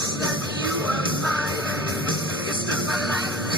wish that you were mine. You spent my life